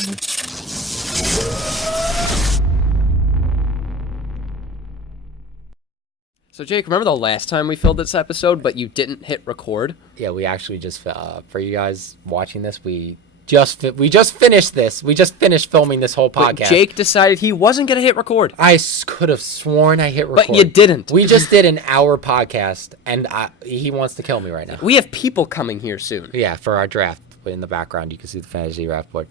So, Jake, remember the last time we filmed this episode, but you didn't hit record? Yeah, we actually just, for you guys watching this, we just finished this. We just finished filming this whole podcast. But Jake decided he wasn't going to hit record. I could have sworn I hit record. But you didn't. We just did an hour podcast, and he wants to kill me right now. We have people coming here soon. Yeah, for our draft. In the background, you can see the fantasy draft board.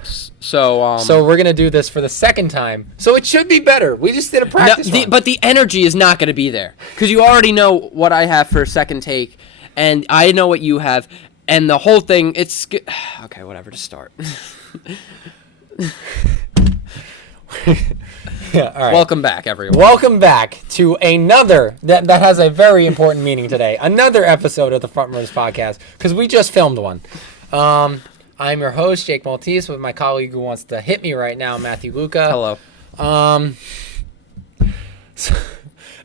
So we're going to do this for the second time. So it should be better. We just did a practice run. But the energy is not going to be there. Because you already know what I have for second take, and I know what you have. And the whole thing, it's... Okay, whatever, just start. Yeah, all right. Welcome back, everyone. Welcome back to another, that has a very important meaning today, another episode of the Frontrunners Podcast, because we just filmed one. I'm your host, Jake Maltese, with my colleague who wants to hit me right now, Matthew Luca. Hello. So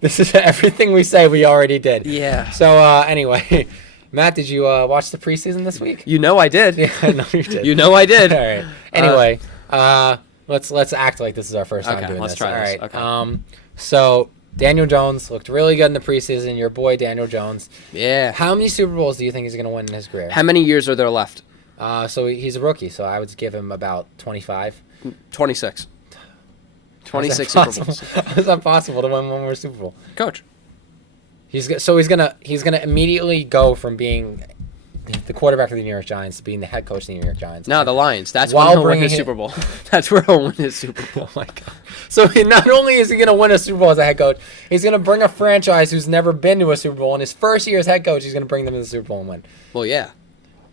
this is everything we say we already did. Yeah. So anyway, Matt, did you watch the preseason this week? You know I did. Yeah, I know you did. You know I did. All right. Anyway, let's act like this is our first time doing let's this. try this. All right. Okay. So Daniel Jones looked really good in the preseason. Your boy Daniel Jones. Yeah. How many Super Bowls do you think he's going to win in his career? How many years are there left? So he's a rookie, so I would give him about 25. 26. 26 How's Super Bowls. How is that possible to win one more Super Bowl? Coach. He's gonna immediately go from being the quarterback of the New York Giants to being the head coach of the New York Giants. No, the Lions. That's While when he'll win bringing his Super Bowl. That's where he'll win his Super Bowl. Oh my God! So not only is he gonna win a Super Bowl as a head coach, he's gonna bring a franchise who's never been to a Super Bowl. In his first year as head coach, he's gonna bring them to the Super Bowl and win. Well, yeah.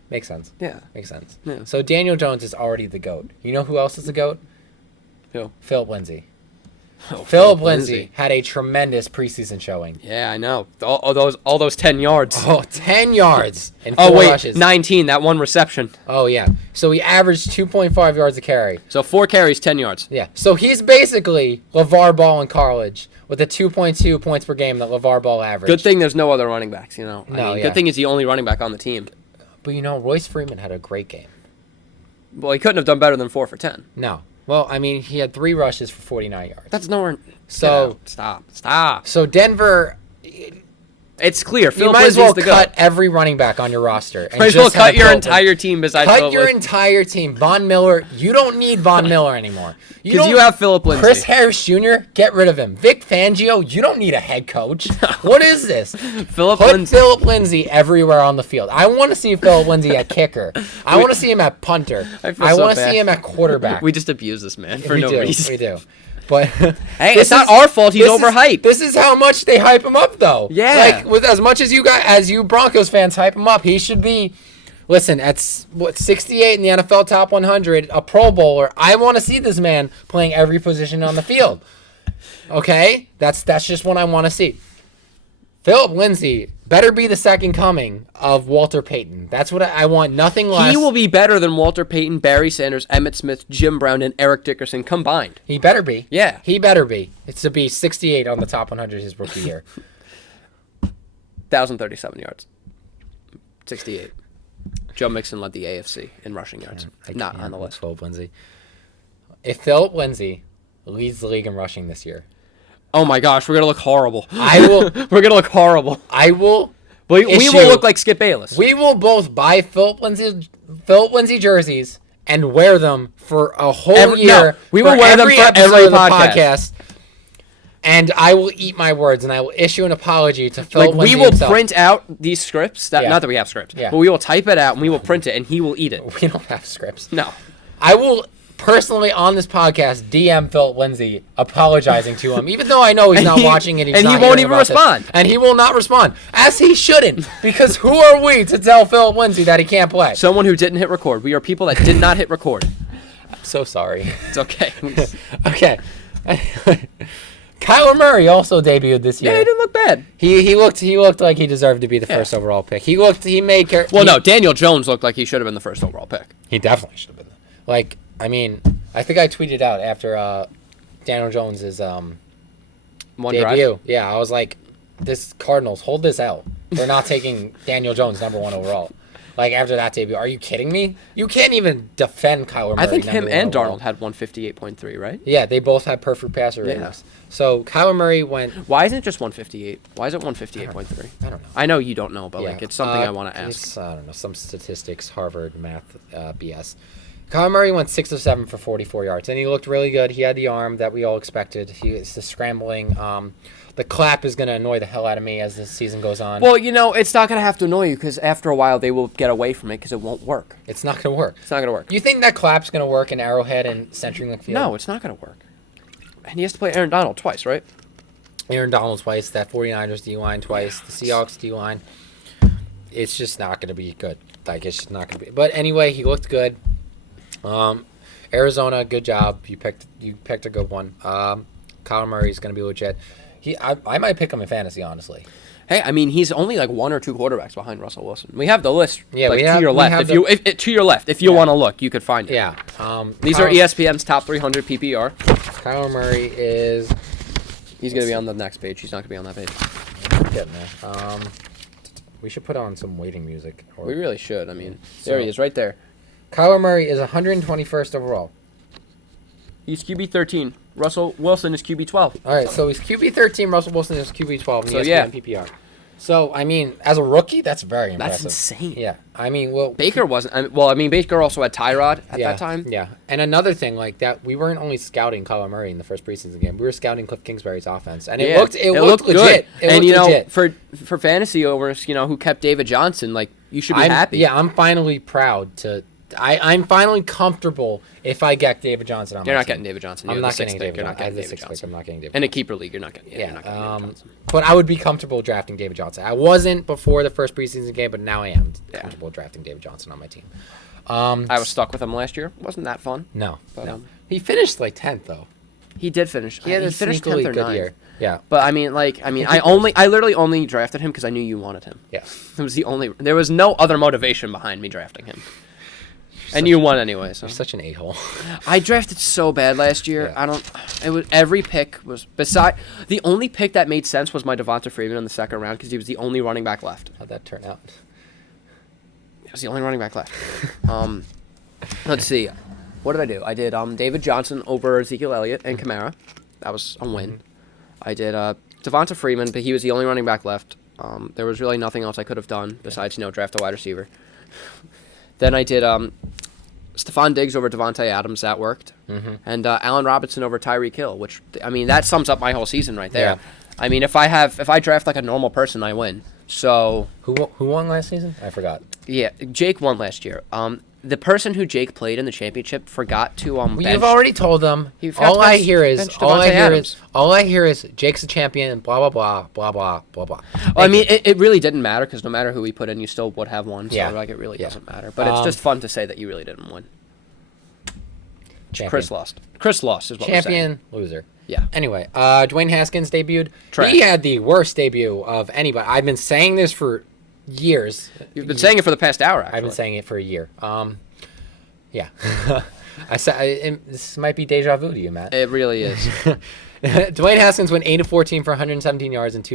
Makes sense. Yeah. Makes sense. Yeah. So Daniel Jones is already the GOAT. You know who else is the GOAT? Who? Philip Lindsay. Oh, Philip Lindsay had a tremendous preseason showing. Yeah, I know. All those 10 yards. Oh, 10 yards and 4 rushes. 19, that one reception. Oh, yeah. So he averaged 2.5 yards a carry. So 4 carries, 10 yards. Yeah. So he's basically LeVar Ball in college with a 2.2 points per game that LeVar Ball averaged. Good thing there's no other running backs, you know. No, yeah. Good thing he's the only running back on the team. But, you know, Royce Freeman had a great game. Well, he couldn't have done better than 4 for 10. No. Well, I mean, he had 3 rushes for 49 yards. That's nowhere. So Stop. So Denver, It's clear. you might as well cut every running back on your roster. And might as well just cut have your Philip entire team besides Cut Philip your Lindsay. entire team. Von Miller, you don't need Von Miller anymore. Because you have Philip Lindsay. Chris Harris Jr., get rid of him. Vic Fangio, you don't need a head coach. What is this? Philip Put Lindsay. Philip Lindsay everywhere on the field. I want to see Philip Lindsay at kicker. I want to see him at punter. I I so want to bad. see him at quarterback. We just abuse this man for we no do. reason. We do. But Hey, it's not our fault he's overhyped. This is how much they hype him up, though. Yeah. Like, with as much as you Broncos fans hype him up, he should be. Listen, at 68 in the NFL top 100, a Pro Bowler. I want to see this man playing every position on the field. Okay, that's just what I want to see. Philip Lindsay better be the second coming of Walter Payton. That's what I want. Nothing less. He will be better than Walter Payton, Barry Sanders, Emmitt Smith, Jim Brown, and Eric Dickerson combined. He better be. Yeah. He better be. It's to be 68 on the top 100 his rookie year. 1,037 yards. 68. Joe Mixon led the AFC in rushing yards. Not on the list. Philip Lindsay. If Philip Lindsay leads the league in rushing this year, Oh my gosh, we're gonna look horrible. I will. We're gonna look horrible. I will. We will look like Skip Bayless. We will both buy Philip Lindsay jerseys and wear them for a whole year. No, we will wear them for every podcast. And I will eat my words, and I will issue an apology to Philip Lindsay we will himself. print out these scripts. Yeah. Not that we have scripts, Yeah. but we will type it out and we will print it, and he will eat it. We don't have scripts. No. I will personally on this podcast DM Philip Lindsay apologizing to him, even though I know he's not watching it. And he won't even respond. And he will not respond, as he shouldn't, because who are we to tell Philip Lindsay that he can't play? Someone who didn't hit record. We are people that did not hit record. I'm so sorry. It's okay. Okay. Kyler Murray also debuted this year. Yeah, he didn't look bad. He looked like he deserved to be the first overall pick. No, Daniel Jones looked like he should have been the first overall pick. He definitely should have been. Like, I mean, I think I tweeted out after Daniel Jones's One debut. drive. Yeah, I was like, this Cardinals, hold this out. They're not taking Daniel Jones number 1 overall. Like, after that debut. Are you kidding me? You can't even defend Kyler Murray. I think him and overall. Darnold had 158.3, right? Yeah, they both had perfect passer ratings. So Kyler Murray went. Why isn't it just 158? Why is it 158.3? I don't know. I know you don't know, but like it's something I want to ask. It's, I don't know, some statistics, Harvard math BS. Kyler Murray went 6 of 7 for 44 yards, and he looked really good. He had the arm that we all expected. It's the scrambling. The clap is going to annoy the hell out of me as the season goes on. Well, it's not going to have to annoy you because after a while they will get away from it because it won't work. It's not going to work. It's not going to work. You think that clap's going to work in Arrowhead and CenturyLink Field? No, it's not going to work. And he has to play Aaron Donald twice, right? Aaron Donald twice, that 49ers D-line twice, the Seahawks D-line. It's just not going to be good. Like, it's just not going to be. But anyway, he looked good. Arizona, good job. You picked a good one. Kyler Murray's going to be legit. I might pick him in fantasy, honestly. Hey, I mean, he's only like 1 or 2 quarterbacks behind Russell Wilson. We have the list. Yeah, like, we have, to your left. To your left, if you want to look, you could find it. Yeah. These are ESPN's top 300 PPR. Kyler Murray is. He's going to be on the next page. He's not going to be on that page. Getting there. We should put on some waiting music. We really should. I mean, there he is, right there. Kyler Murray is 121st overall. He's QB 13. Russell Wilson is QB 12. All right, so he's QB 13. Russell Wilson is QB 12. So yeah, PPR. So I mean, as a rookie, that's very impressive. That's insane. Yeah, I mean, well, Baker wasn't. Well, I mean, Baker also had Tyrod at that time. Yeah, and another thing like that, we weren't only scouting Kyler Murray in the first preseason game. We were scouting Cliff Kingsbury's offense, and it looked legit. And for fantasy owners, who kept David Johnson, like you should be happy. Yeah, I'm finally proud to. I'm finally comfortable if I get David Johnson on my team. You're not getting David Johnson. I'm not getting David Johnson. I'm not getting David Johnson. In a keeper league, you're not getting David Johnson. But I would be comfortable drafting David Johnson. I wasn't before the first preseason game, but now I am comfortable drafting David Johnson on my team. I was stuck with him last year. Wasn't that fun? No. But, no. He finished like 10th, though. He did finish. He finished 10th or 9th. Year. Yeah. But I I literally only drafted him because I knew you wanted him. Yeah. It was there was no other motivation behind me drafting him. And you won anyway. So. You're such an a-hole. I drafted so bad last year. Yeah. It was every pick was the only pick that made sense was my Devonta Freeman in the second round because he was the only running back left. How'd that turn out? It was the only running back left. Let's see. What did I do? I did David Johnson over Ezekiel Elliott and Kamara. That was a win. I did Devonta Freeman, but he was the only running back left. There was really nothing else I could have done besides draft a wide receiver. Then I did Stephon Diggs over Devontae Adams. That worked. Mm-hmm. And Allen Robinson over Tyreek Hill, which, I mean, that sums up my whole season right there. Yeah. I mean, if I draft like a normal person, I win. So Who won last season? I forgot. Yeah, Jake won last year. The person who Jake played in the championship forgot to bench. You've already told them. All I hear is Jake's a champion. Blah blah blah blah blah blah blah. Well, I mean, it really didn't matter because no matter who he put in, you still would have won. So it really doesn't matter. But it's just fun to say that you really didn't win. Champion. Chris lost. Chris lost is what champion we're saying. Loser. Yeah. Anyway, Dwayne Haskins debuted. Trash. He had the worst debut of anybody. I've been saying this for years. You've been saying it for the past hour, actually. I've been saying it for a year. Yeah. This might be deja vu to you, Matt. It really is. Dwayne Haskins went 8 of 14 for 117 yards and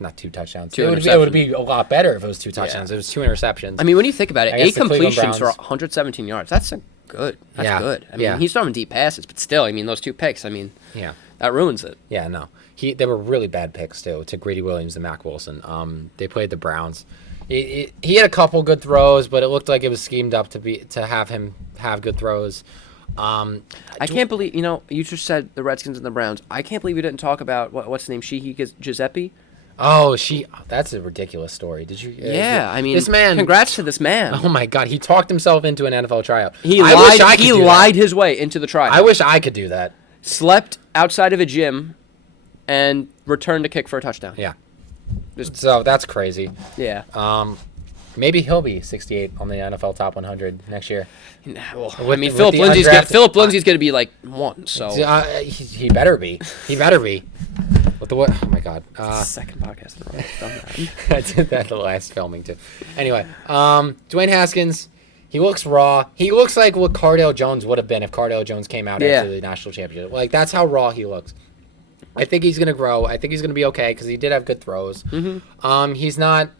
not 2 touchdowns. It would be a lot better if it was 2 touchdowns. It was 2 interceptions. I mean, when you think about it, 8 completions for 117 yards. That's good. That's good. I mean, he's throwing deep passes, but still, I mean, those 2 picks, I mean, that ruins it. Yeah, no. They were really bad picks, too, to Greedy Williams and Mac Wilson. They played the Browns. He had a couple good throws, but it looked like it was schemed up to have him have good throws. I can't believe, you just said the Redskins and the Browns. I can't believe you didn't talk about, what's his name, Giuseppe? Oh, that's a ridiculous story. Did you? Yeah, I mean, this man. Congrats to this man. Oh my God, he talked himself into an NFL tryout. He lied his way into the tryout. I wish I could do that. Slept outside of a gym, and returned to kick for a touchdown. Yeah. So that's crazy. Yeah. Maybe he'll be 68 on the NFL Top 100 next year. Well, Philip Lindsay's going to be like 1. So he better be. He better be. Oh my God. Second podcast in a row. Done that. I did that the last filming too. Anyway, Dwayne Haskins, he looks raw. He looks like what Cardale Jones would have been if Cardale Jones came out after the national championship. Like, that's how raw he looks. I think he's going to grow. I think he's going to be okay because he did have good throws. Mm-hmm. He's not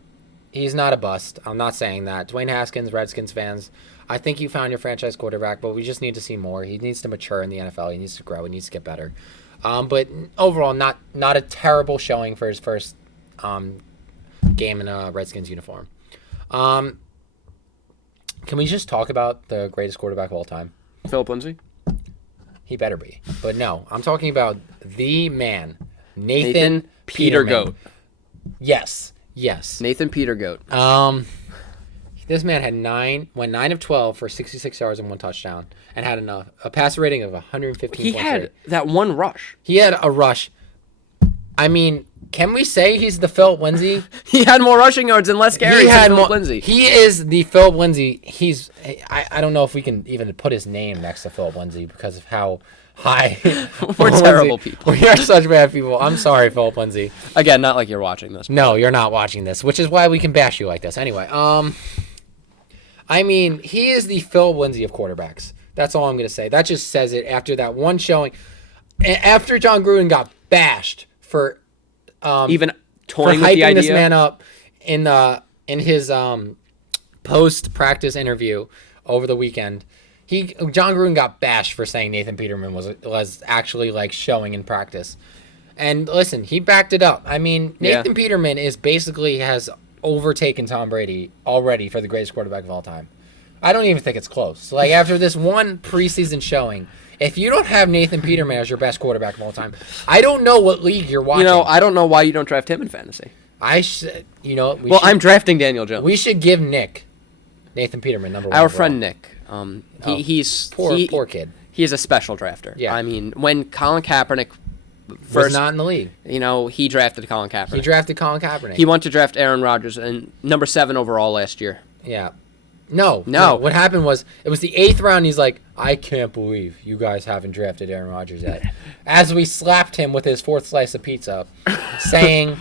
He's not a bust. I'm not saying that. Dwayne Haskins, Redskins fans, I think you found your franchise quarterback, but we just need to see more. He needs to mature in the NFL. He needs to grow. He needs to get better. But overall, not a terrible showing for his first game in a Redskins uniform. Can we just talk about the greatest quarterback of all time? Philip Lindsay? He better be. But no, I'm talking about the man, Nathan Peterman. Goat. Yes. Nathan Peter Goat. This man went 9 of 12 for 66 yards and 1 touchdown, and had a passer rating of 115. He had that one rush. He had a rush. I mean, can we say he's the Philip Lindsay? He had more rushing yards and less carries than Philip Lindsay. He is the Philip Lindsay. I don't know if we can even put his name next to Philip Lindsay because of how high. We're terrible people. We are such bad people. I'm sorry, Philip Lindsay. Again, not like you're watching this. No, you're not watching this, which is why we can bash you like this. Anyway, I mean, he is the Philip Lindsay of quarterbacks. That's all I'm going to say. That just says it after that one showing. After John Gruden got bashed for even toying with the hyping idea. this man up in his post-practice interview over the weekend. John Gruden got bashed for saying Nathan Peterman was actually like showing in practice. And listen, he backed it up. I mean, Nathan Peterman has overtaken Tom Brady already for the greatest quarterback of all time. I don't even think it's close. Like, after this one preseason showing, if you don't have Nathan Peterman as your best quarterback of all time, I don't know what league you're watching. I don't know why you don't draft him in fantasy. I'm drafting Daniel Jones. We should give Nathan Peterman number 1 Our overall. friend Nick. He's poor kid. He is a special drafter. Yeah. I mean, when Colin Kaepernick Was not in the league. he drafted Colin Kaepernick. He drafted Colin Kaepernick. He went to draft Aaron Rodgers and number 7 overall last year. Yeah. No. No. What happened was, it was the 8th round. He's like, I can't believe you guys haven't drafted Aaron Rodgers yet. As we slapped him with his 4th slice of pizza, saying,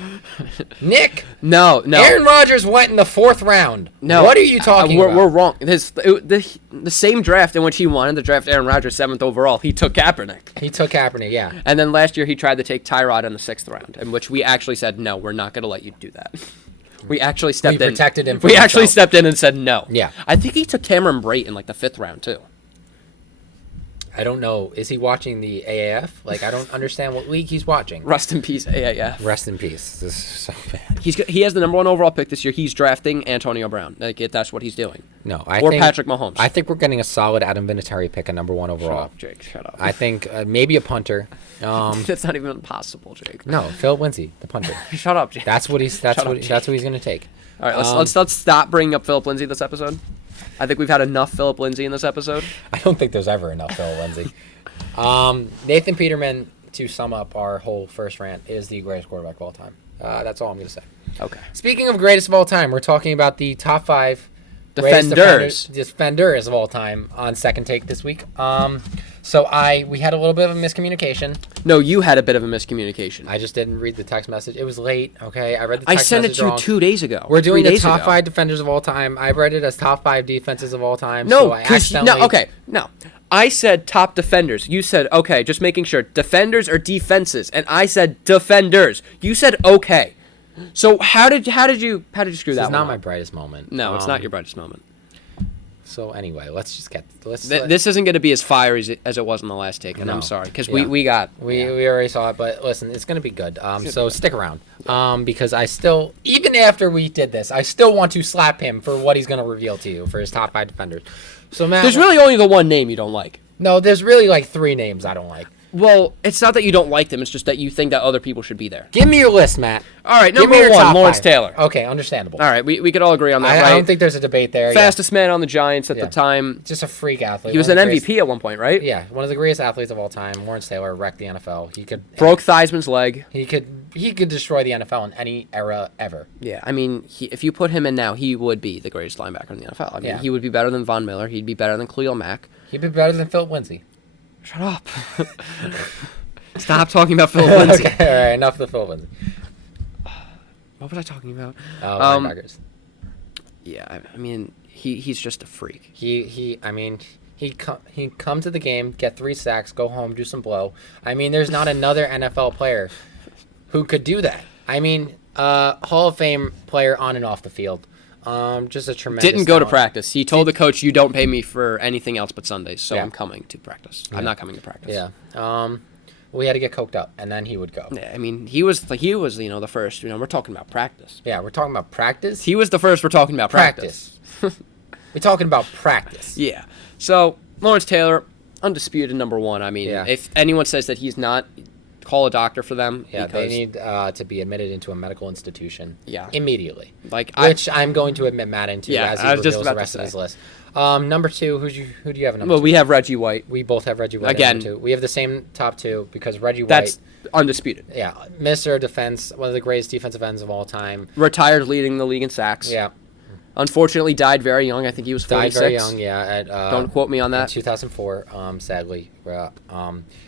Nick, No. Aaron Rodgers went in the 4th round. No. What are you talking about? We're wrong. The same draft in which he wanted to draft Aaron Rodgers 7th overall, he took Kaepernick. He took Kaepernick, yeah. And then last year he tried to take Tyrod in the 6th round, in which we actually said, no, we're not going to let you do that. We actually stepped in. We protected him from We actually himself. stepped in and said no. Yeah. I think he took Cameron Brate in like the 5th round too. I don't know. Is he watching the AAF? Like, I don't understand what league he's watching. Rest in peace, AAF. Rest in peace. This is so bad. He has the number 1 overall pick this year. He's drafting Antonio Brown. That's what he's doing. No, or Patrick Mahomes. I think we're getting a solid Adam Vinatieri pick at number 1 overall. Shut up, Jake. Shut up. I think maybe a punter. That's not even possible, Jake. No, Phil Lindsay, the punter. Shut up, Jake. That's what he's going to take. All right, let's stop bringing up Philip Lindsay this episode. I think we've had enough Philip Lindsay in this episode. I don't think there's ever enough Phil Lindsay. Nathan Peterman, to sum up our whole first rant, is the greatest quarterback of all time. That's all I'm going to say. Okay. Speaking of greatest of all time, we're talking about the top 5 defenders of all time on Second Take this week. We had a little bit of a miscommunication. No, you had a bit of a miscommunication. I just didn't read the text message. It was late. Okay, I read the text message. I sent it to you wrong. 2 days ago. We're doing the top 5 defenders of all time. I read it as top 5 defenses of all time. No, No. I said top defenders. You said okay. Just making sure defenders or defenses, and I said defenders. You said okay. So how did you screw that one up? This is not my brightest moment. No, it's not your brightest moment. So anyway, let's just get this isn't going to be as fiery as it was in the last take, and I'm sorry because we already saw it, but listen, it's going to be good. So stick around, because I still, even after we did this, I still want to slap him for what he's going to reveal to you for his top 5 defenders. So Matt, there's really only the one name you don't like. No, there's really like 3 names I don't like. Well, it's not that you don't like them. It's just that you think that other people should be there. Give me your list, Matt. All right, number 1, Lawrence Taylor. Okay, understandable. All right, we could all agree on that, right? I don't think there's a debate there. Fastest man on the Giants at the time. Just a freak athlete. He was an MVP at one point, right? Yeah, one of the greatest athletes of all time. Lawrence Taylor wrecked the NFL. Broke Theismann's leg. He could destroy the NFL in any era ever. Yeah, I mean, if you put him in now, he would be the greatest linebacker in the NFL. I mean, he would be better than Von Miller. He'd be better than Khalil Mack. He'd be better than Philip Lindsay. Shut up. Stop talking about Philip Lindsay. Okay, all right, enough of the Philip Lindsay. What was I talking about? Linebackers. Yeah, I mean, he's just a freak. He'd come to the game, get 3 sacks, go home, do some blow. I mean, there's not another NFL player who could do that. I mean, Hall of Fame player on and off the field. Just a tremendous Didn't go to talent. practice. He told the coach, "You don't pay me for anything else but Sundays, so Yeah. I'm coming to practice. I'm not coming to practice." Yeah. We had to get coked up, and then he would go. Yeah, I mean, he was the first. We're talking about practice. Yeah, we're talking about practice. He was the first. We're talking about practice. We're talking about practice. Yeah. So Lawrence Taylor, undisputed number one. I mean, if anyone says that he's not, call a doctor for them. Yeah, because, they need to be admitted into a medical institution. Yeah. Immediately. Which I'm going to admit Matt into as he reveals the rest of his list. Number two, who do you have number two? Well, we have Reggie White. We both have Reggie White. Again. Number two. We have the same top two because Reggie White. That's undisputed. Yeah, Mr. Defense, one of the greatest defensive ends of all time. Retired leading the league in sacks. Yeah. Unfortunately, died very young. I think he was 46. Died very young, yeah. Don't quote me on that. In 2004, sadly.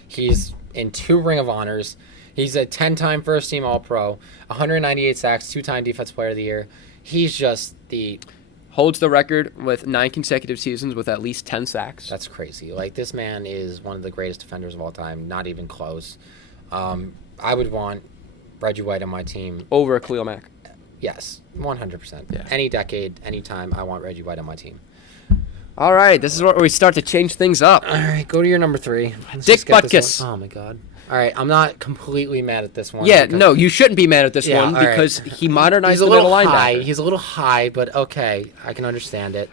He's in 2 Ring of Honors. He's a 10-time first-team All-Pro, 198 sacks, 2-time Defensive Player of the Year. He's just the... Holds the record with 9 consecutive seasons with at least 10 sacks. That's crazy. Like, this man is one of the greatest defenders of all time, not even close. I would want Reggie White on my team. Over Khalil Mack. Yes, 100%. Yeah. Any decade, any time, I want Reggie White on my team. All right, this is where we start to change things up. All right, go to your number 3. Dick Butkus. Oh, my God. All right, I'm not completely mad at this one. Yeah, no, you shouldn't be mad at this one because he modernized the middle linebacker. He's a little high, but okay, I can understand it.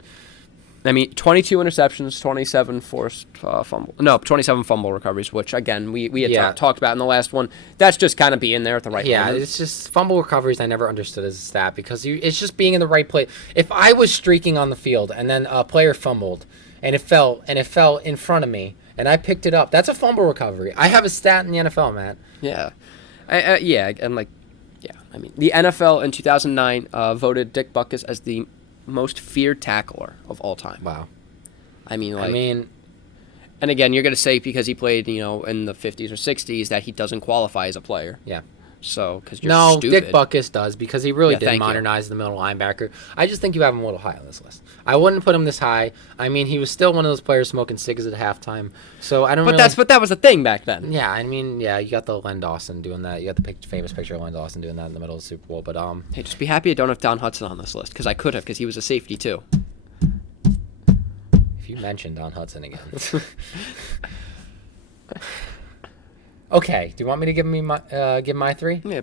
I mean, 22 interceptions, 27 forced fumble. No, 27 fumble recoveries, which, again, we had talked about in the last one. That's just kind of being there at the right moment. Yeah, it's just fumble recoveries I never understood as a stat because it's just being in the right place. If I was streaking on the field and then a player fumbled and it fell in front of me and I picked it up, that's a fumble recovery. I have a stat in the NFL, Matt. Yeah. I mean, the NFL in 2009 voted Dick Butkus as the most feared tackler of all time. Wow. I mean, and again, you're going to say because he played, in the 50s or 60s that he doesn't qualify as a player. Yeah. So, because you're stupid. Dick Butkus does because he really did modernize the middle linebacker. I just think you have him a little high on this list. I wouldn't put him this high. I mean, he was still one of those players smoking cigs at halftime. So I don't. But that was a thing back then. Yeah, I mean, yeah, you got the Len Dawson doing that. You got the famous picture of Len Dawson doing that in the middle of the Super Bowl. But hey, just be happy I don't have Don Hudson on this list because I could have because he was a safety too. If you mention Don Hudson again. Okay, do you want me to give my 3? Yeah,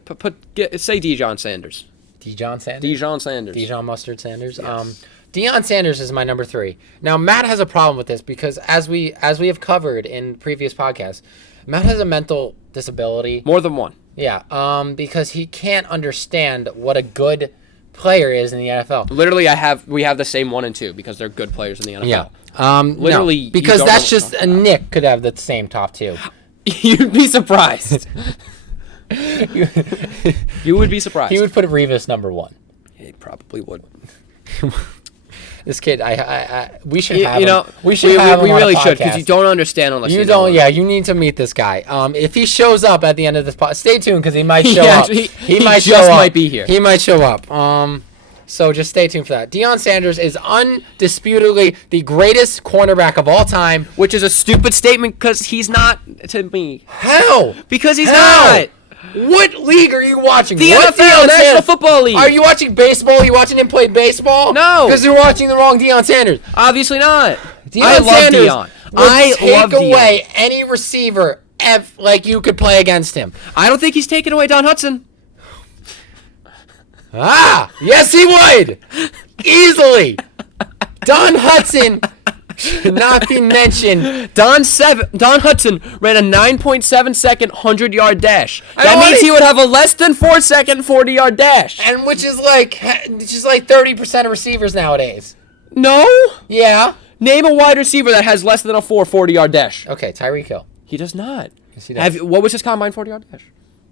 say Deion Sanders. Deion Sanders? Deion Sanders. Deion Mustard Sanders. Yes. Deion Sanders is my number 3. Now, Matt has a problem with this because as we have covered in previous podcasts, Matt has a mental disability. More than one. Yeah, because he can't understand what a good player is in the NFL. Literally, we have the same 1 and 2 because they're good players in the NFL. Yeah. Literally, no, because that's just Nick could have the same top 2. You'd be surprised. You would be surprised. He would put Revis number 1. He probably would. This kid, we should have him. We really should because you don't understand unless you know. Yeah, you need to meet this guy. If he shows up at the end of this podcast, stay tuned because he might show up. He might be here. He might show up. So just stay tuned for that. Deion Sanders is undisputedly the greatest cornerback of all time. Which is a stupid statement because he's not to me. How? Because he's not. What league are you watching? The NFL, National Football League. Are you watching baseball? Are you watching him play baseball? No. Because you're watching the wrong Deion Sanders. Obviously not. I love Deion. I love take away any receiver you could play against him. I don't think he's taking away Don Hudson. Yes, he would. Easily. Don Hudson should not be mentioned. Don Hudson ran a 9.7 second 100-yard dash. That means he would have a less than 4 second 40-yard dash. And which is like 30% of receivers nowadays. No. Yeah. Name a wide receiver that has less than a 40-yard dash. Okay, Tyreek Hill. He does not. Yes, he does. What was his combine 40-yard dash?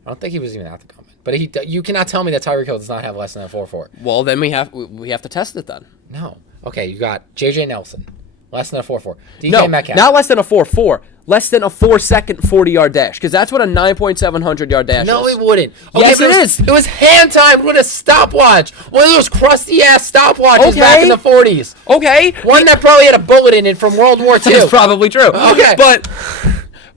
I don't think he was even at the combine. But you cannot tell me that Tyreek Hill does not have less than a 4.4. Well, then we have to test it then. No. Okay, you got J.J. Nelson. Less than a 4.4. DK Metcalf. Not less than a 4.4. Less than a 4 second 40-yard dash. Because that's what a 9.7 100-yard dash is. No, it wouldn't. Okay, yes, it is. It was hand timed with a stopwatch. One of those crusty ass stopwatches back in the 40s. Okay. One that probably had a bullet in it from World War II. That's probably true. Okay.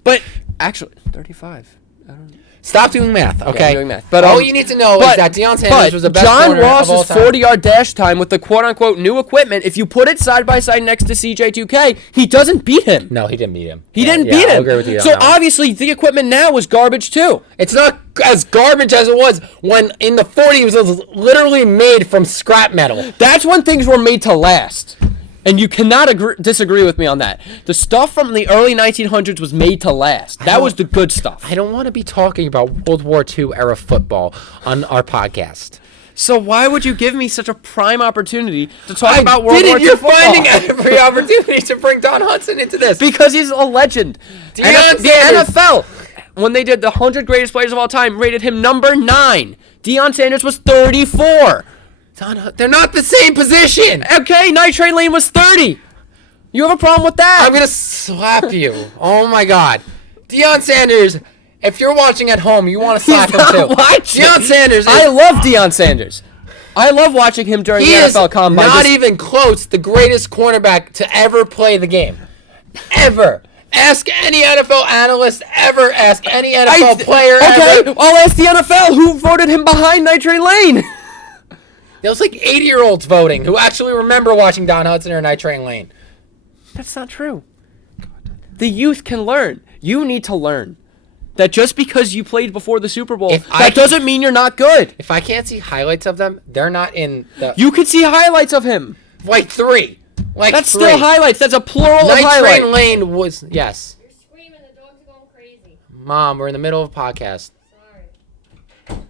But actually, 35. I don't know. Stop doing math, okay? I'm doing math. But all you need to know is that Deion Sanders was the best John corner of all Ross's time. 40-yard dash time with the quote-unquote new equipment, if you put it side by side next to CJ2K, he doesn't beat him. No, he didn't beat him. He didn't beat him. I'll agree with you on so that one. obviously the equipment now is garbage too. It's not as garbage as it was when in the 40s it was literally made from scrap metal. That's when things were made to last. And you cannot disagree with me on that. The stuff from the early 1900s was made to last. That was the good stuff. I don't want to be talking about World War II era football on our podcast. So why would you give me such a prime opportunity to talk about World War II You're football? finding every opportunity to bring Don Hudson into this. Because he's a legend. The NFL, when they did the 100 greatest players of all time, rated him number 9. Deion Sanders was 34. They're not the same position. Okay, Night Train Lane was 30. You have a problem with that? I'm going to slap you. Oh, my God. Deion Sanders, if you're watching at home, you want to slap him too. Deion Sanders. I love Deion Sanders. I love watching him during the NFL Combine. Not even close the greatest cornerback to ever play the game. Ever. Ask any NFL analyst ever. Ask any NFL player ever. Okay, I'll ask the NFL who voted him behind Night Train Lane. There was like 80-year-olds voting who actually remember watching Don Hudson or Night Train Lane. That's not true. The youth can learn. You need to learn that just because you played before the Super Bowl, that doesn't mean you're not good. If I can't see highlights of them, they're not in the... You could see highlights of him. Like 3. That's still highlights. That's a plural of highlight. Night Train Lane was... Yes. You're screaming. The dogs are going crazy. Mom, we're in the middle of a podcast. Sorry.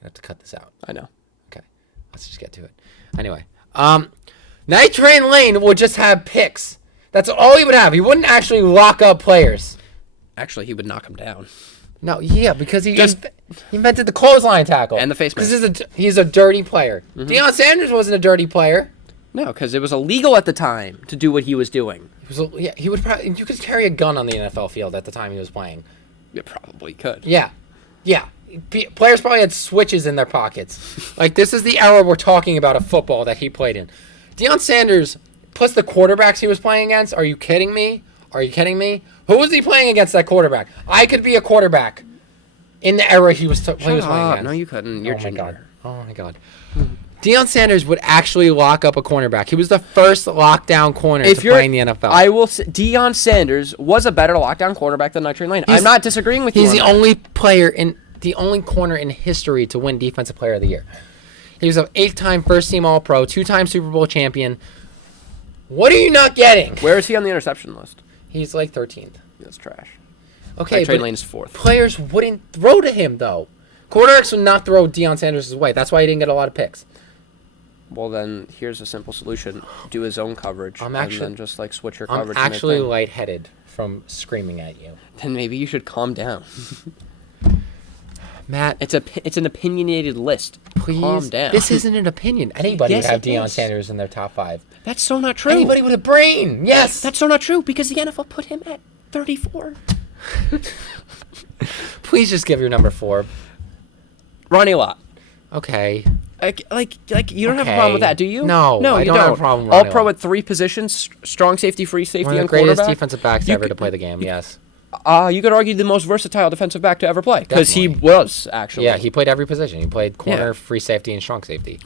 I have to cut this out. I know. Okay. Let's just get to it. Anyway. Night Train Lane would just have picks. That's all he would have. He wouldn't actually lock up players. Actually, he would knock him down. No, yeah, because he invented the clothesline tackle. And the face mask. Because he's a dirty player. Deion Sanders wasn't a dirty player. No, because it was illegal at the time to do what he was doing. He would probably... You could carry a gun on the NFL field at the time he was playing. You probably could. Yeah. Players probably had switches in their pockets. Like, this is the era we're talking about of football that he played in. Deion Sanders, plus the quarterbacks he was playing against, are you kidding me? Who was he playing against, that quarterback? I could be a quarterback in the era he was playing against. No, you couldn't. You're junior. Oh, my God. Deion Sanders would actually lock up a cornerback. He was the first lockdown corner to play in the NFL. I will say, Deion Sanders was a better lockdown cornerback than Night Train Lane. I'm not disagreeing with you. He's the only corner in history to win Defensive Player of the Year. He was an 8-time first-team All-Pro, 2-time Super Bowl champion. What are you not getting? Where is he on the interception list? He's like 13th. That's trash. Okay, Night Train Lane is 4th. Players wouldn't throw to him, though. Quarterbacks would not throw Deion Sanders' way. That's why he didn't get a lot of picks. Well, then, here's a simple solution. Do his own coverage, and then just, switch your coverage. I'm actually lightheaded from screaming at you. Then maybe you should calm down. Matt, it's an opinionated list. Please, calm down. This isn't an opinion. Anybody would have it Deion is. Sanders in their top 5. That's so not true. Anybody with a brain, yes. That's so not true because the NFL put him at 34. Please just give your number 4. Ronnie Lott. Okay. Like you don't have a problem with that, do you? No, I don't have a problem with All Ronnie pro Lott. at 3 positions, strong safety, free safety, One of the and greatest quarterback. defensive backs ever to play the game, yes. You could argue the most versatile defensive back to ever play because he Definitely. was actually. Yeah, he played every position. He played corner, Yeah. free safety, and strong safety.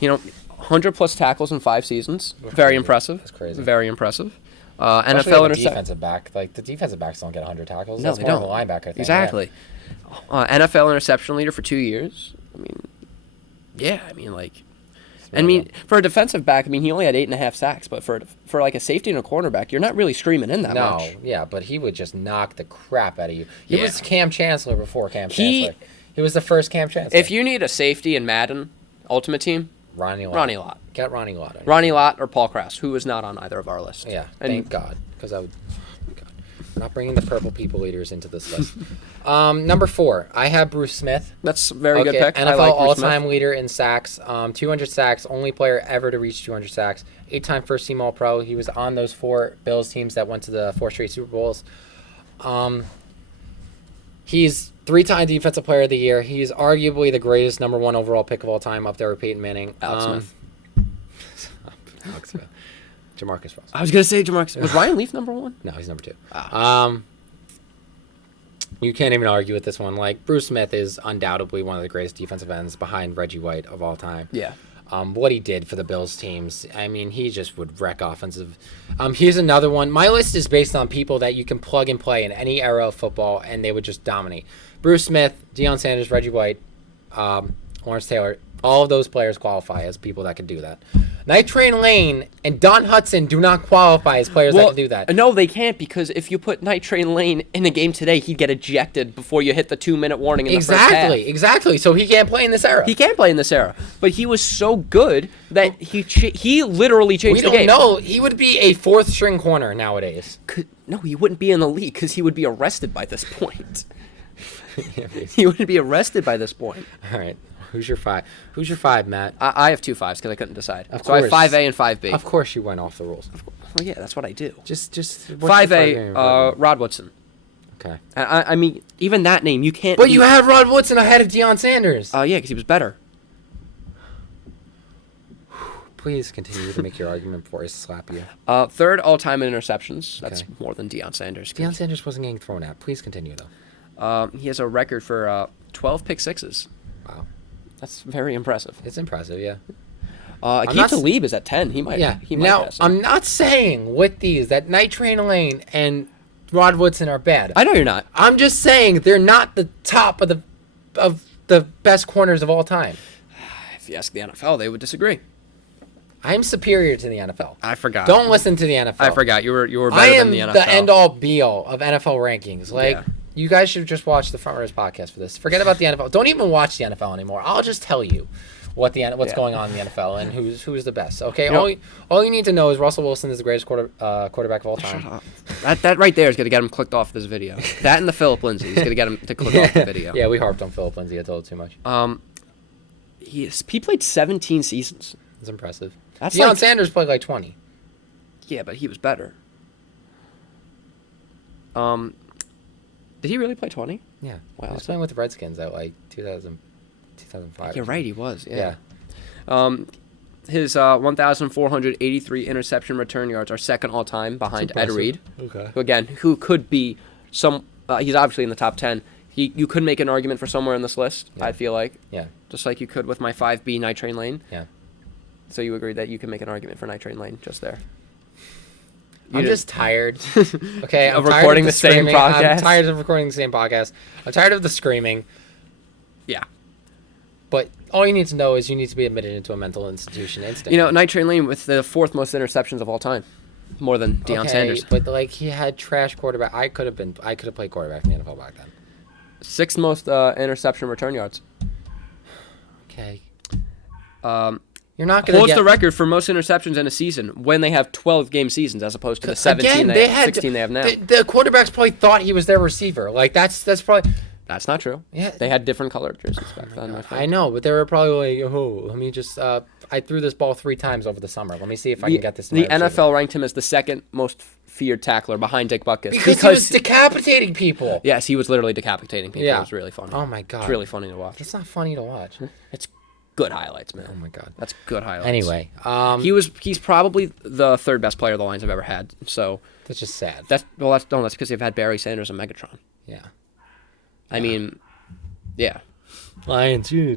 100+ tackles in 5 seasons. Very impressive. That's crazy. Very impressive. Especially NFL like a interception. defensive back. Like, the defensive backs don't get 100 tackles. No, That's they more don't. of a linebacker thing. Exactly. NFL interception leader for 2 years. For a defensive back, he only had 8.5 sacks, but for a safety and a cornerback, you're not really screaming in that much. No, yeah, but he would just knock the crap out of you. He Yeah. was Cam Chancellor before Cam Chancellor. He was the first Cam Chancellor. If you need a safety in Madden Ultimate Team, Ronnie Lott. Get Ronnie Lott. Ronnie Lott or Paul Krass, who is not on either of our lists. Yeah, And thank God. Because I would... God. We're not bringing the purple people eaters into this list. Number 4, I have Bruce Smith. That's a very good pick. NFL I like Bruce all-time Smith. leader in sacks. 200 sacks, only player ever to reach 200 sacks. 8-time first-team All-Pro. He was on those 4 Bills teams that went to the 4 straight Super Bowls. He's 3-time Defensive Player of the Year. He's arguably the greatest number 1 overall pick of all time, up there with Peyton Manning. Alex Smith. Alex Smith. Jamarcus Russell. I was going to say Jamarcus. Was Ryan Leaf number 1? No, he's number 2. You can't even argue with this one. Like, Bruce Smith is undoubtedly one of the greatest defensive ends behind Reggie White of all time. Yeah. What he did for the Bills teams, I mean, he just would wreck offensive. Here's another one. My list is based on people that you can plug and play in any era of football, and they would just dominate. Bruce Smith, Deion Sanders, Reggie White, Lawrence Taylor, all of those players qualify as people that can do that. Night Train Lane and Don Hudson do not qualify as players that can do that. No, they can't, because if you put Night Train Lane in a game today, he'd get ejected before you hit the 2-minute warning in the first half. Exactly. So he can't play in this era. He can play in this era, but he was so good that he literally changed the game. We don't know. He would be a fourth-string corner nowadays. No, he wouldn't be in the league because he would be arrested by this point. He wouldn't be arrested by this point. All right. Who's your 5? Who's your 5, Matt? I have 2 5s because I couldn't decide. Of so I course. have 5A and 5B. Of course you went off the rules. Well, yeah, that's what I do. Just 5A, Rod Woodson. Okay. I mean, even that name, you can't... But you had Rod Woodson ahead of Deion Sanders. Yeah, because he was better. Please continue to make your argument before I slap you. Third all-time in interceptions. That's more than Deion Sanders. Deion Sanders wasn't getting thrown at. Please continue, though. He has a record for 12 pick-sixes. Wow. That's very impressive. It's impressive, yeah. Keith Talib is at 10. He might. Yeah. He might now, pass him. I'm not saying with these that Night Train Lane and Rod Woodson are bad. I know you're not. I'm just saying they're not the top of the best corners of all time. If you ask the NFL, they would disagree. I'm superior to the NFL. I forgot. Don't listen to the NFL. I forgot. You were better than the NFL. I am the end-all, be-all of NFL rankings. Like, Yeah. You guys should just watch the Frontrunners Podcast for this. Forget about the NFL. Don't even watch the NFL anymore. I'll just tell you what's going on in the NFL and who's the best. Okay, all you need to know is Russell Wilson is the greatest quarterback of all time. Shut up. That right there is going to get him clicked off this video. That and the Philip Lindsay is going to get him to click off the video. Yeah, we harped on Philip Lindsay. I told too much. He played 17 seasons. It's impressive. That's Deion like, Sanders played like 20. Yeah, but he was better. Did he really play 20? Yeah. Wow. He was playing with the Redskins at like 2005. You're right, he was. Yeah. His 1,483 interception return yards are second all time behind Ed Reed. Okay. Who could be he's obviously in the top 10. You could make an argument for somewhere in this list, Yeah. I feel like. Yeah. Just like you could with my 5B Night Train Lane. Yeah. So you agree that you can make an argument for Night Train Lane just there. I'm just tired. Okay, Of I'm tired recording of the same screaming. podcast? I'm tired of recording the same podcast. I'm tired of the screaming. Yeah. But all you need to know is you need to be admitted into a mental institution instantly. Night Train Lane with the 4th most interceptions of all time. More than Deion Sanders. But like he had trash quarterback. I could have played quarterback in the NFL back then. 6th most interception return yards. Okay. You're not going to Holds get the record for most interceptions in a season when they have 12-game seasons as opposed to the 16 they have now. The quarterbacks probably thought he was their receiver. Like that's probably. That's not true. Yeah. They had different colored jerseys back then. my friend. I know, but they were probably like, "Oh, let me just." I threw this ball 3 times over the summer. Let me see if I can get this. The NFL ranked him as the 2nd most feared tackler behind Dick Butkus because he was decapitating people. Yes, he was literally decapitating people. Yeah. It was really funny. Oh my god, it's really funny to watch. That's not funny to watch. It's good highlights, man. Oh my god, that's good highlights. Anyway, he's probably the 3rd best player the Lions have ever had. So that's just sad. That's because they've had Barry Sanders and Megatron. Yeah. I mean, yeah. Lions, you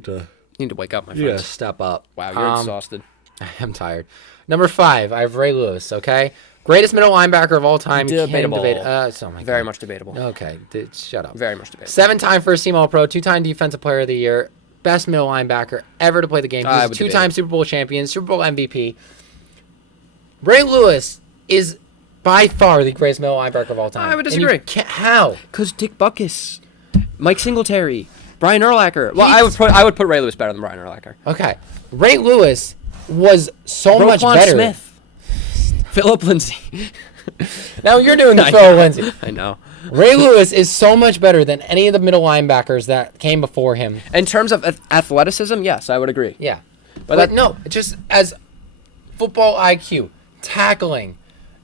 need to wake up, my friend. Yeah, step up. Wow, you're exhausted. I am tired. Number 5, I have Ray Lewis. Okay, greatest middle linebacker of all time. Debatable. Very much debatable. Okay, shut up. Very much debatable. 7-time first-team All-Pro, 2-time Defensive Player of the Year, best middle linebacker ever to play the game. He's a 2-time Super Bowl champion, Super Bowl MVP. Ray Lewis is by far the greatest middle linebacker of all time. I would disagree. How? Because Dick Butkus, Mike Singletary, Brian Urlacher. Well, I would put Ray Lewis better than Brian Urlacher. Okay, Ray Lewis was so much better. Smith, Philip Lindsay. Now you're doing the Phil Lindsay. I know. Ray Lewis is so much better than any of the middle linebackers that came before him. In terms of athleticism, yes, I would agree. Yeah, but no, just as football IQ, tackling,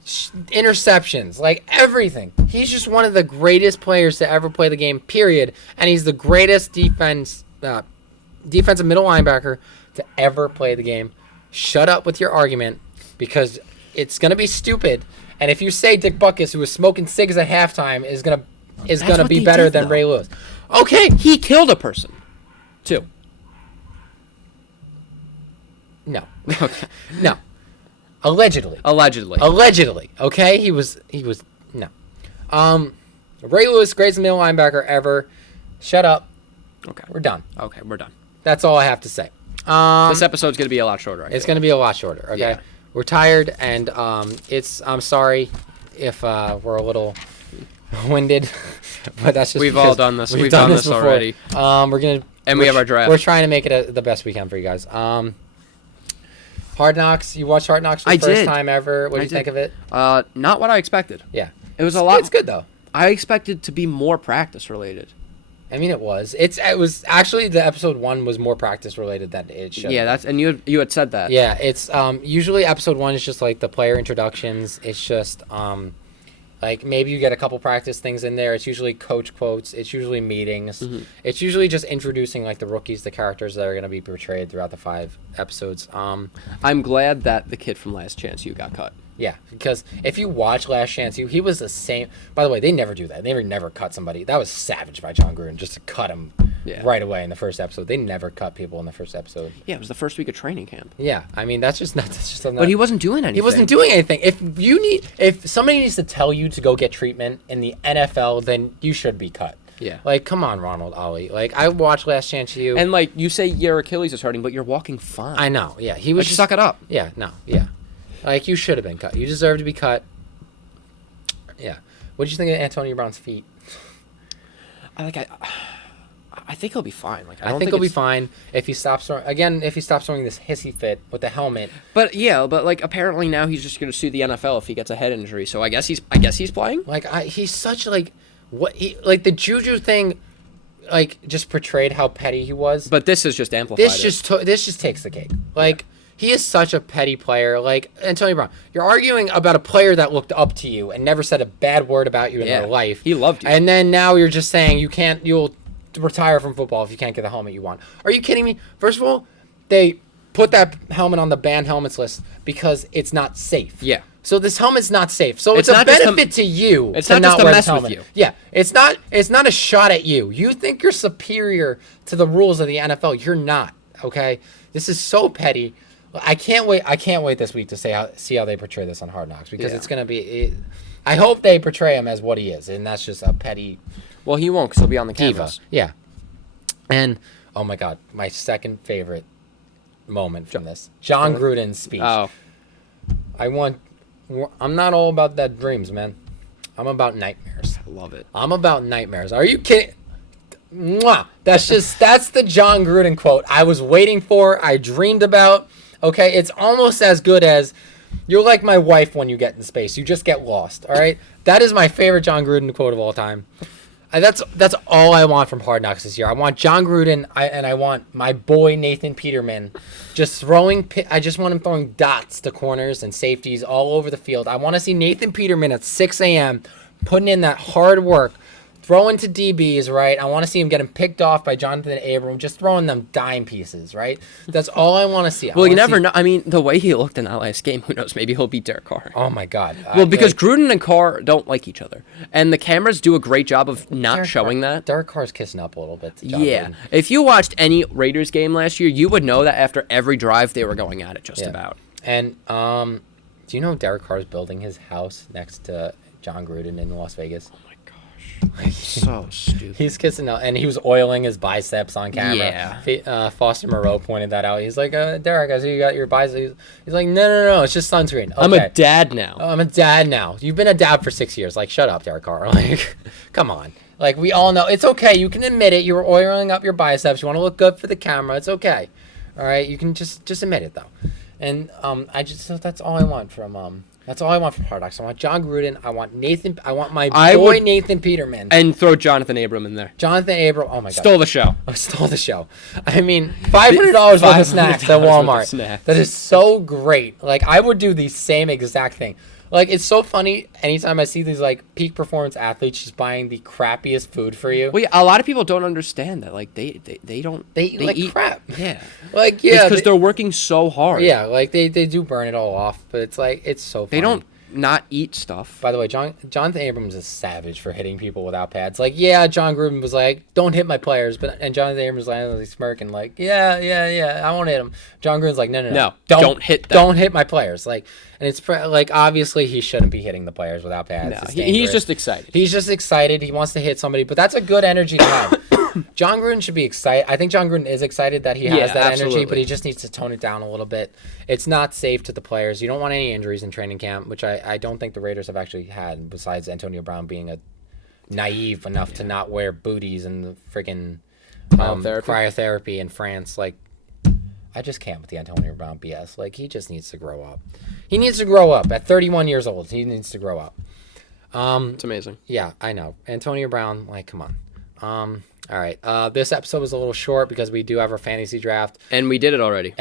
interceptions, like everything. He's just one of the greatest players to ever play the game, period. And he's the greatest defensive middle linebacker to ever play the game. Shut up with your argument because it's going to be stupid. And if you say Dick Butkus, who was smoking cigs at halftime, is going to is That's going to what be they better did, than though. Ray Lewis. Okay. He killed a person, too. No. Okay. No. Allegedly. Allegedly. Okay? He was no. Ray Lewis, greatest middle linebacker ever. Shut up. Okay. We're done. Okay, we're done. That's all I have to say. This episode's going to be a lot shorter. It's going to be a lot shorter, okay? Yeah. We're tired, and I'm sorry if we're a little winded, but that's just We've because all done this. We've done done this before. already. And we have our draft. We're trying to make it the best weekend for you guys. Hard Knocks. You watched Hard Knocks for the first time ever. What do you think of it? Not what I expected. Yeah. It was a lot. It's good, though. I expected to be more practice related. I mean, it was. It was actually the episode 1 was more practice related than it should. Yeah, and you had said that. Yeah, it's usually episode 1 is just like the player introductions. It's just like maybe you get a couple practice things in there. It's usually coach quotes. It's usually meetings. Mm-hmm. It's usually just introducing like the rookies, the characters that are going to be portrayed throughout the 5 episodes. I'm glad that the kid from Last Chance U got cut. Yeah, because if you watch Last Chance U, he was the same. By the way, they never do that. They never cut somebody. That was savage by John Gruden just to cut him right away in the first episode. They never cut people in the first episode. Yeah, it was the first week of training camp. Yeah, I mean that's just not. But he wasn't doing anything. He wasn't doing anything. If somebody needs to tell you to go get treatment in the NFL, then you should be cut. Yeah. Like, come on, Ronald Ollie. Like, I watched Last Chance U. And like you say, your Achilles is hurting, but you're walking fine. I know. Yeah, he was just suck it up. Yeah. No. Yeah. Like, you should have been cut. You deserve to be cut. Yeah. What did you think of Antonio Brown's feet? I think he'll be fine. Like I think he'll be fine if he stops throwing this hissy fit with the helmet. But like apparently now he's just gonna sue the NFL if he gets a head injury. So I guess he's playing. Like he's such like the Juju thing, like just portrayed how petty he was. But this is just amplified. This just takes the cake. Like he is such a petty player. Like Antonio Brown, you're arguing about a player that looked up to you and never said a bad word about you in their life. He loved you. And then now you're just saying you'll retire from football if you can't get the helmet you want. Are you kidding me? First of all, they put that helmet on the banned helmets list because it's not safe. Yeah. So this helmet's not safe. So it's It's a not just benefit to you. It's to not just to wear mess this with helmet. you. Yeah. It's not a shot at you. You think you're superior to the rules of the NFL. You're not. Okay. This is so petty. I can't wait this week to see how they portray this on Hard Knocks because it's gonna be. I hope they portray him as what he is, and that's just a petty. Well, he won't because he'll be on the Diva. cameras. Yeah. And oh my God, my second favorite moment from this, John Gruden's speech. Oh. I'm not all about that dreams, man. I'm about nightmares. I love it. I'm about nightmares. Are you kidding? Mwah. That's the John Gruden quote I was waiting for. I dreamed about. Okay, it's almost as good as you're like my wife when you get in space. You just get lost. All right, that is my favorite John Gruden quote of all time. That's all I want from Hard Knocks this year. I want John Gruden, and I want my boy Nathan Peterman just throwing. I just want him throwing dots to corners and safeties all over the field. I want to see Nathan Peterman at 6 a.m. putting in that hard work, throwing to DBs, right? I want to see him getting picked off by Jonathan Abram, just throwing them dime pieces, right? That's all I want to see. Well, you never know. I mean, the way he looked in that last game, who knows? Maybe he'll beat Derek Carr. Oh, my God. Well, because Gruden and Carr don't like each other. And the cameras do a great job of not showing that. Derek Carr's kissing up a little bit to John Yeah. Gruden. If you watched any Raiders game last year, you would know that after every drive, they were going at it just about. And do you know Derek Carr's building his house next to John Gruden in Las Vegas? So stupid. He's kissing out, and he was oiling his biceps on camera. Yeah. Foster Moreau pointed that out. He's like, Derek, I see you got your biceps. He's like, no, it's just sunscreen. Okay. I'm a dad now. I'm a dad now. You've been a dad for 6 years. Like, shut up, Derek Carr. Like, come on. Like, we all know. It's okay. You can admit it. You were oiling up your biceps. You want to look good for the camera. It's okay. All right? You can just admit it, though. And that's all I want from That's all I want from Hard Knocks. I want John Gruden. I want my boy Nathan Peterman. And throw Jonathan Abram in there. Jonathan Abram. Oh my God. Stole the show. Stole the show. I mean, $500 worth of snacks at Walmart. That is so great. Like, I would do the same exact thing. Like, it's so funny anytime I see these, like, peak performance athletes just buying the crappiest food for you. Well, yeah, a lot of people don't understand that. Like, they eat crap. Yeah. Like, yeah. Because they're working so hard. Yeah, like, they do burn it all off. But it's, like, it's so funny. not eat stuff. By the way, Jonathan Abrams is savage for hitting people without pads. Like, yeah, John Gruden was like, "Don't hit my players," and Jonathan Abrams was like smirking, like, "Yeah, I won't hit him." John Gruden's like, "No, don't hit them. Don't hit my players." Like, and it's like obviously he shouldn't be hitting the players without pads. No, It's he's dangerous. just excited. He's just excited. He wants to hit somebody, but that's a good energy to have. John Gruden should be excited. I think John Gruden is excited that he has that absolutely. energy, but he just needs to tone it down a little bit. It's not safe to the players. You don't want any injuries in training camp, which I don't think the Raiders have actually had, besides Antonio Brown being naive enough to not wear booties and the freaking cryotherapy in France. Like, I just can't with the Antonio Brown BS. Like, he just needs to grow up. He needs to grow up. At 31 years old, he needs to grow up. It's amazing. Yeah, I know. Antonio Brown, like, come on. All right. This episode was a little short because we do have our fantasy draft. And we did it already.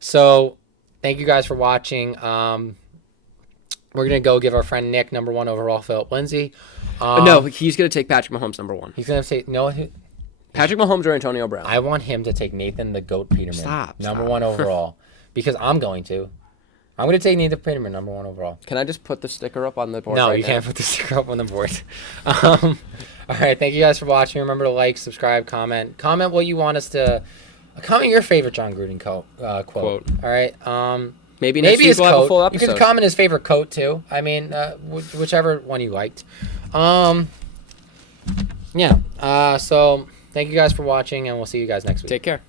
So thank you guys for watching. We're going to go give our friend Nick number 1 overall, Philip Lindsay. No, he's going to take Patrick Mahomes number 1. He's going to say, no, Patrick Mahomes or Antonio Brown? I want him to take Nathan the Goat Peterman. Number 1 overall. Because I'm going to take Nathan Peterman number 1 overall. Can I just put the sticker up on the board? No, you can't put the sticker up on the board. All right, thank you guys for watching. Remember to like, subscribe, comment. Comment what you want us to... Comment your favorite John Gruden quote. All right. Maybe next week we'll have a full episode. You can comment his favorite coat, too. I mean, whichever one you liked. Yeah. So, thank you guys for watching, and we'll see you guys next week. Take care.